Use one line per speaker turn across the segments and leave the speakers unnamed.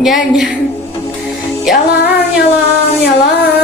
Gel gel. Yalan yalan yalan.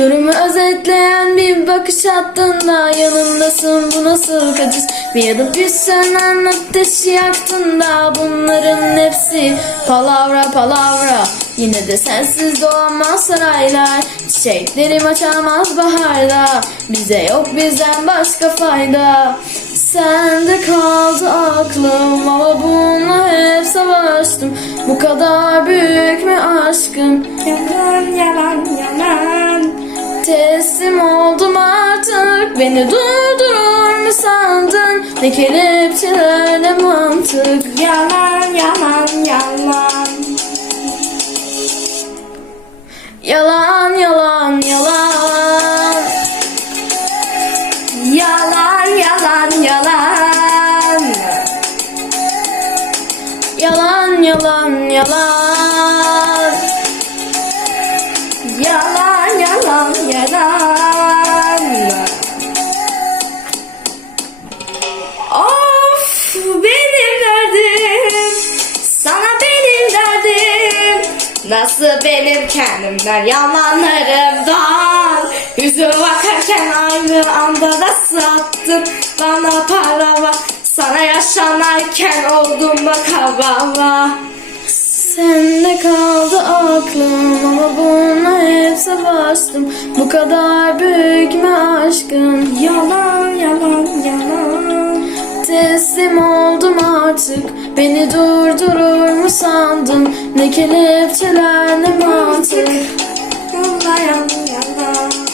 Durumu özetleyen bir bakış attığında yanımdasın bu nasıl kaçış? Bir adım bir sönen ateşi yaktığında bunların hepsi palavra palavra. Yine de sensiz doğamaz saraylar Çiçeklerim açamaz baharda. Bize yok bizden başka fayda. Sende kaldı aklım ama bununla hep savaştım. Bu kadar büyük mü aşkım
yalan yalan.
Beni durdurur mu sandın Ne kelepçeler ne mantık
Yalan yalan yalan.
Yalan yalan yalan
Yalan yalan yalan.
Yalan yalan yalan
Yalan yalan yalan. Nasıl benim kendimden yalanlarımdan Yüzü bakarken aynı anda nasıl attın bana para var Sana yaşanarken oldum bak havama.
Sende kaldı aklım Ama bununla hep savaştım Bu kadar büyük mü aşkım?
Yalan yalan yalan.
Teslim oldum artık Beni durdurur mu sandın? Ne kelepçeler ne mantık? Yalan yalan